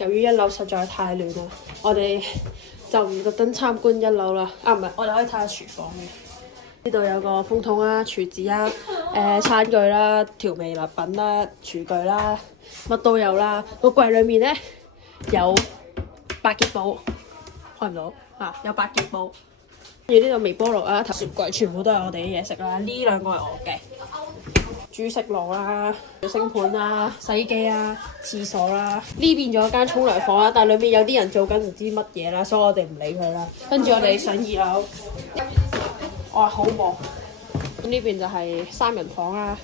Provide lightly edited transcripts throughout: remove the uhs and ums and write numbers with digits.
由於一樓實在太亂啦，我哋就唔特登參觀一樓啦。啊，唔係，我哋可以睇下廚房嘅。呢度有個風筒啦、廚紙啦、餐具啦、調味物品啦、廚具啦，乜都有啦。個櫃裡面咧有百潔布，開唔到啊！有百潔布。跟住呢度微波爐啦、雪櫃全部都係我哋啲嘢食啦。呢兩個係我嘅。煮食爐啦、星盤啦、洗衣機啦、廁所啦，呢邊仲有間沖涼房啦，但係裏面有啲人做緊唔知乜嘢啦，所以我哋唔理佢啦。跟住我哋上2樓，哇好忙！咁呢邊就係3人房啦，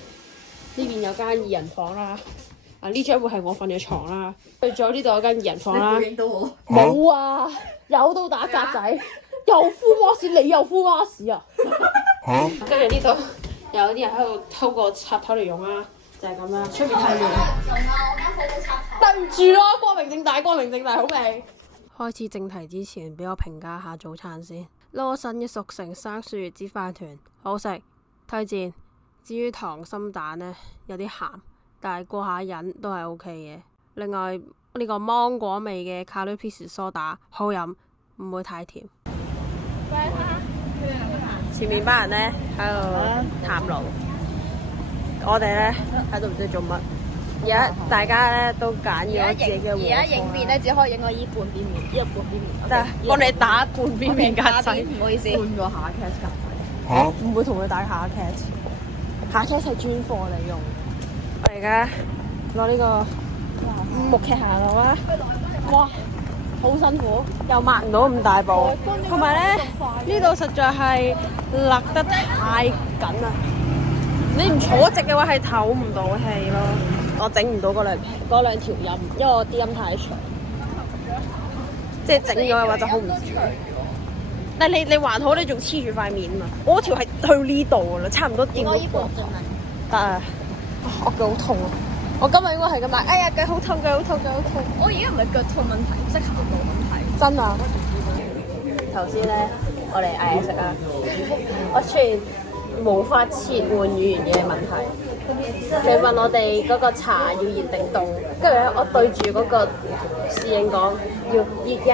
呢邊有間2人房啦。啊呢張會係我瞓嘅床啦。跟住仲有呢度有間2人房啦。你影到我？冇啊，有到打格仔，又敷孖屎，你又敷孖屎啊！跟住呢度。有啲人喺度偷個插頭嚟用啦，就係咁啦。出面太亂，對唔住咯，光明正大，光明正大，好味。開始正題之前，俾我評價下早餐先。羅森嘅熟成生樹葉子飯團好食，推薦。至於溏心蛋呢，有啲鹹，但係過下癮都係 OK 嘅。另外呢個芒果味嘅卡路皮士梳打好飲，唔會太甜。前面班人咧喺度探路，我哋咧喺度唔知做乜。而家大家咧都揀咗自己嘅和。而家影片咧只可以影我依半邊面，依個半邊面。得，幫你打半邊面格仔。唔好意思。換個下 cast 格仔。嚇？唔會同佢打下 cast。下 cast 係專貨嚟用。我而家攞呢個木屐行路啦。哇！好辛苦，又抹唔到咁大步，同埋咧呢度實在係勒得太緊啦！你唔坐直嘅話係唞唔到氣咯。我整唔到嗰兩條音，因為我啲音太長，即係整咗嘅話就好唔自然。但係你還好，你仲黐住塊面嘛？我條係去呢度噶啦，差唔多掂到膊頭。得啊！我腳好痛啊！我今日應該係咁大，哎呀腳好痛，腳好痛，腳好痛。我而家唔係腳痛問題，即係行路問題。真啊！頭先咧，我哋嗌嘢食啊，我出現無法切換語言嘅問題。佢問我哋嗰個茶要熱定凍，跟住咧我對住嗰個侍應講要熱嘅。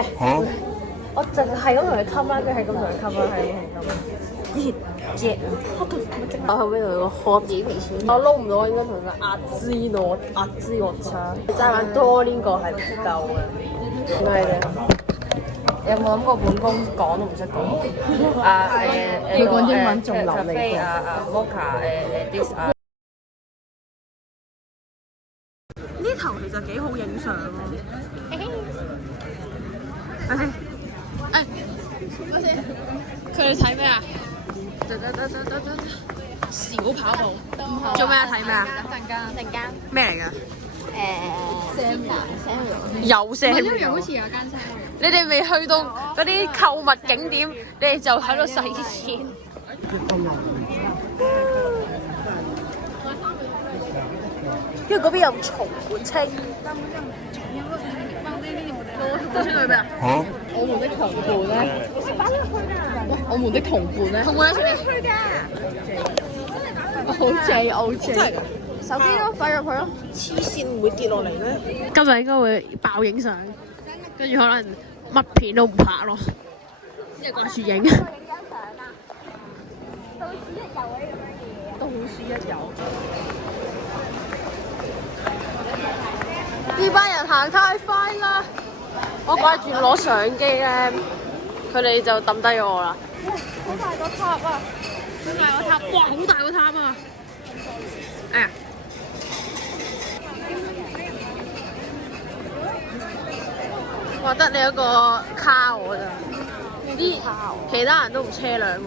我就係咁同佢冚啦，佢係咁同佢冚啦，係咁同佢冚。熱，我後尾同佢講喝幾皮錢，我撈唔到，我應該同佢講壓支我叉，齋玩多呢個係唔夠嘅，點解嘅？有冇諗過本宮講都唔識講？要講英文仲流利過。mocha this 呢頭其實幾好影相喎。佢哋睇咩啊？小跑步。做咩啊？睇咩啊？陣間咩嚟㗎？有聲。有聲。好似有間聲。你哋未去到嗰啲購物景點，你哋就喺度使錢。因為嗰邊有松本清。我去咩啊？我們的同伴咧，我們的同伴咧，同伴咧去㗎。OJ，手機咯，擺入去咯。黐線唔會跌落嚟咩？今日應該會爆影相，跟住可能乜片都唔拍咯，即係掛住影。到此一遊。呢班人行太快啦！我掛住攞相機咧，佢哋就抌低咗我啦。好大個塔啊！好大個塔，哇！好大個塔啊！哎呀！我得你一個卡我咋，啲其他人都唔車輛喎。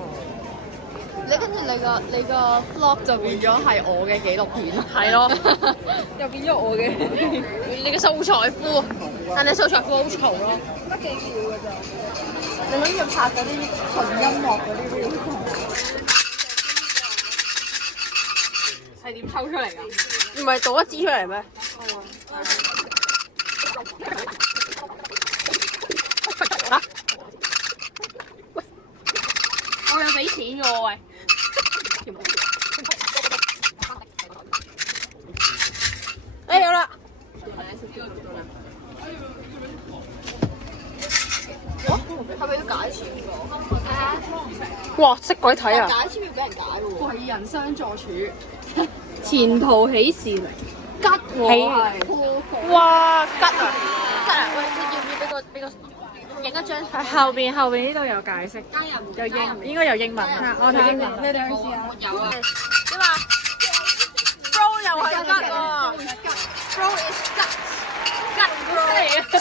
你跟住你個 vlog 就變咗係我嘅紀錄片，係咯，又變咗我嘅你嘅素材庫，但係素材庫好嘈咯。得幾秒㗎咋？你諗住拍嗰啲純音樂嗰啲 video？係點抽出嚟㗎？唔係倒一支出嚟咩？嚇！喂，我有俾錢㗎喎，喂！哎，有啦！解籤㗎。哇！識鬼睇啊！解籤要俾人解喎。貴人相助處，前途喜事嚟，吉喎係。哇！吉啊！吉啊！喂，你要唔要俾個影一張？後邊呢度有解釋，有應該有英文啊。我睇英文，你哋去試下。有啊。點啊 ？Bro 又係吉喎 Bro is 吉。吉 bro 嚟嘅。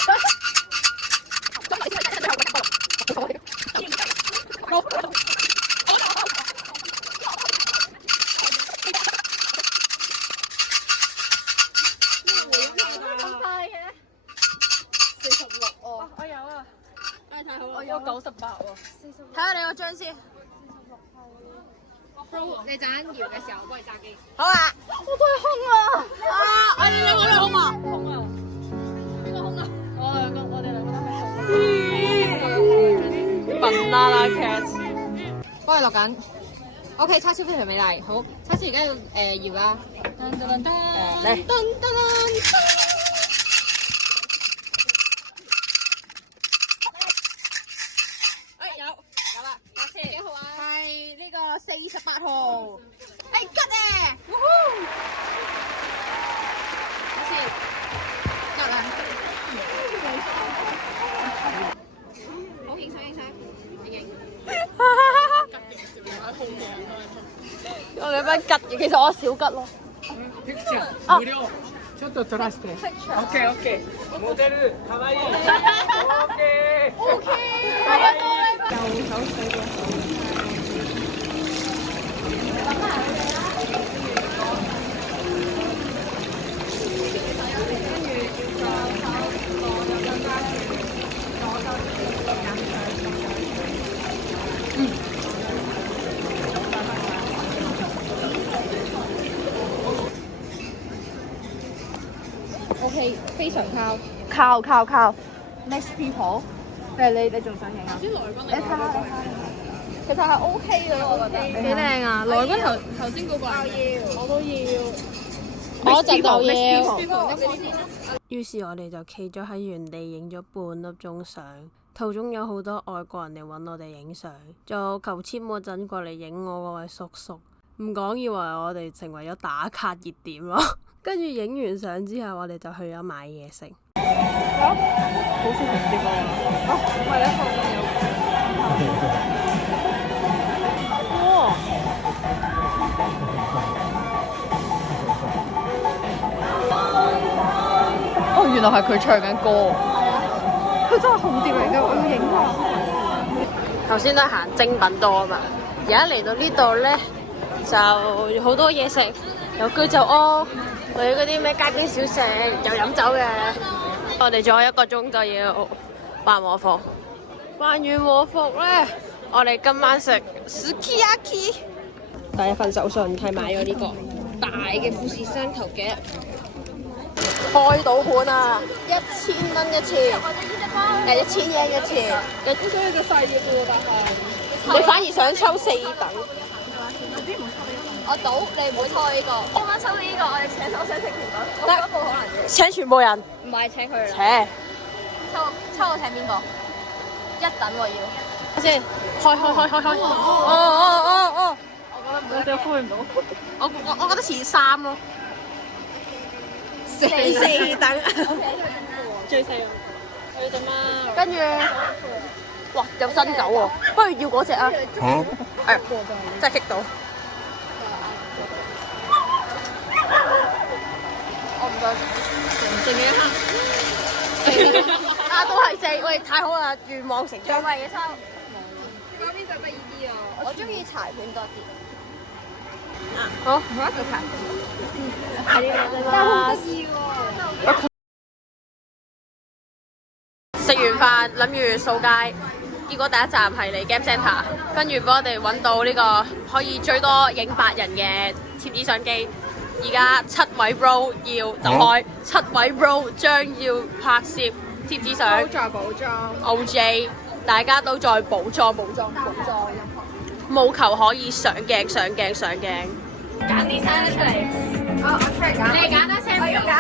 我有98喎，睇下你個張先。你陣間搖嘅時候，我幫你揸機。好啊！我都係空啊！啊！我哋兩個都空啊！空啊！邊個空啊？我哋兩個都係空。Banana cat。幫你錄緊。OK，叉燒非常美麗。好，叉燒而家要搖啦。嚟。幾號啊？係呢個48號。係吉誒！先吉啦！好影相，影。我哋班吉嘅，其實我小吉咯。無料。ちょっと撮らせて。オッケーオッケー。モデル可愛い。オッケー。OK，大家都OK，非常靠。靠。 Next people，你仲想影啊？其實係 OK 嘅，我覺得。幾靚啊！來君頭先嗰個我都要。我一直就要。於是我哋就企咗喺原地影咗半粒鐘相，途中有好多外國人嚟揾我哋影相，仲有求簽嗰陣過嚟影我嗰位叔叔，唔講以為我哋成為咗打卡熱點咯。跟住影完相之後，我哋就去咗買嘢食。好少平啲喎。為咗放有。哦，原來係佢唱緊歌。佢真係紅碟嚟嘅，我要影啊！頭先都行精品多啊嘛，而家嚟到呢度咧就好多嘢食，有居酒屋，或者嗰啲咩街邊小食，有飲酒嘅。我哋仲有1個鐘就要辦和服，辦完和服咧，我哋今晚食 sukiyaki。第一份手信係買咗呢個大嘅富士山頭夾，開到盤啊！1000蚊一次，1000yen一次。好想要隻細嘅啫喎，但係你反而想抽4等？我賭你唔會抽呢個。今晚抽呢個，我哋請全部人。我覺得冇可能嘅。請全部人？唔係請佢啦。抽我請邊個？1等喎要。先，開。哦。我真係開唔到。我覺得似3咯。4等。最細個。我要隻貓。跟住，哇，有真狗喎，不如要嗰隻啊。哎呀，真係棘到。我唔該。剩幾刻？都係4，喂，太好啦，願望成真。最貴嘅抽。嗰邊就得意啲啊！我中意柴犬多啲。好，我一個柴犬。係呢個啫嘛。食完飯諗住掃街，結果第一站係嚟 Game Centre，跟住俾我哋揾到呢個可以最多影8人嘅貼紙相機。而家7位 bro 要就開，7位 bro 將要拍攝貼紙相。都在補妝。OJ， 大家都在補妝，務求可以上鏡。揀啲衫出嚟。我出嚟揀。你揀啦，Sam。我要揀。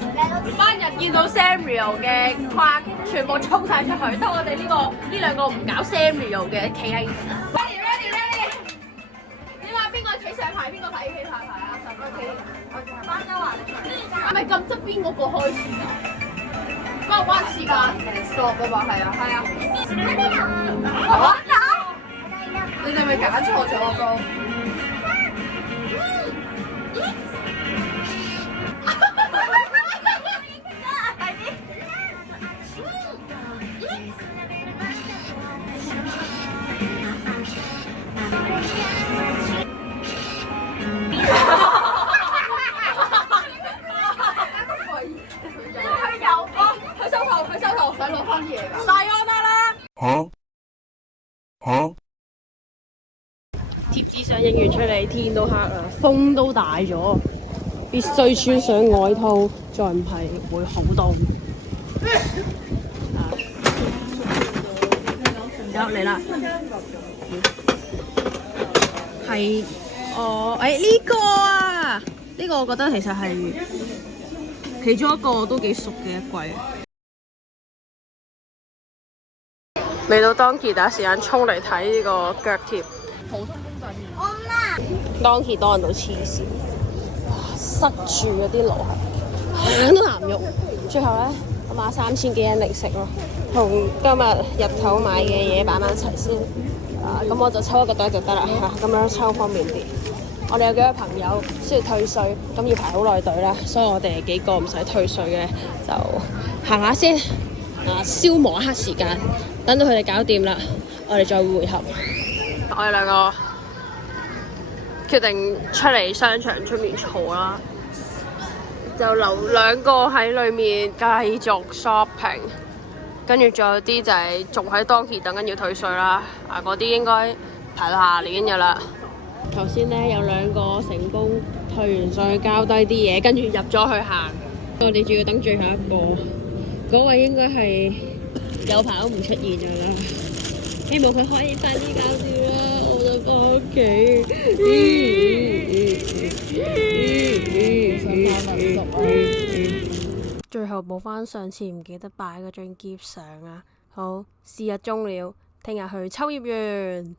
你班人見到 Samuel 嘅框，全部衝晒出去，得我哋呢兩個唔搞 Samuel 嘅企喺。Ready！ 你話邊個企上排，邊個排企下排啊？十個企，班周華，係咪咁側邊嗰個開始㗎？關時間，stop 啊嘛，係啊。你哋咪揀錯咗個？佢收頭，想攞翻嘢㗎。晒安得啦。貼紙相影完出嚟，天都黑啦，風都大咗，必須穿上外套，再唔係會好凍。有嚟啦，係呢個啊，呢個我覺得其實係其中一個都幾熟嘅一季。嚟到當期打時間衝嚟睇呢個腳貼，當期多人到黐線，塞住嗰啲路係行都行唔喐。最後咧，我買3000幾蚊嚟食咯，同今日日頭買嘅嘢擺埋一齊先。咁我就抽一個袋就得啦，咁樣抽方便啲。我哋有幾個朋友需要退稅，咁要排好耐隊啦，所以我哋幾個唔使退稅嘅就行下先，消磨一刻時間。等到佢哋搞掂啦，我哋再會合。我哋兩個決定出嚟商場出面坐啦，就留兩個喺裏面繼續 shopping。跟住仲有啲就係仲喺當期等緊要退稅啦，嗰啲應該排到下年㗎啦。頭先呢，有兩個成功退完稅交低啲嘢，跟住入咗去行。我哋仲要等最後一個，嗰位應該係有排都唔出現㗎啦。希望佢可以快啲搞掂啦，我就翻屋企。最後補翻上次唔記得擺嗰張 gift 相啊！好，是日終了，聽日去秋葉原。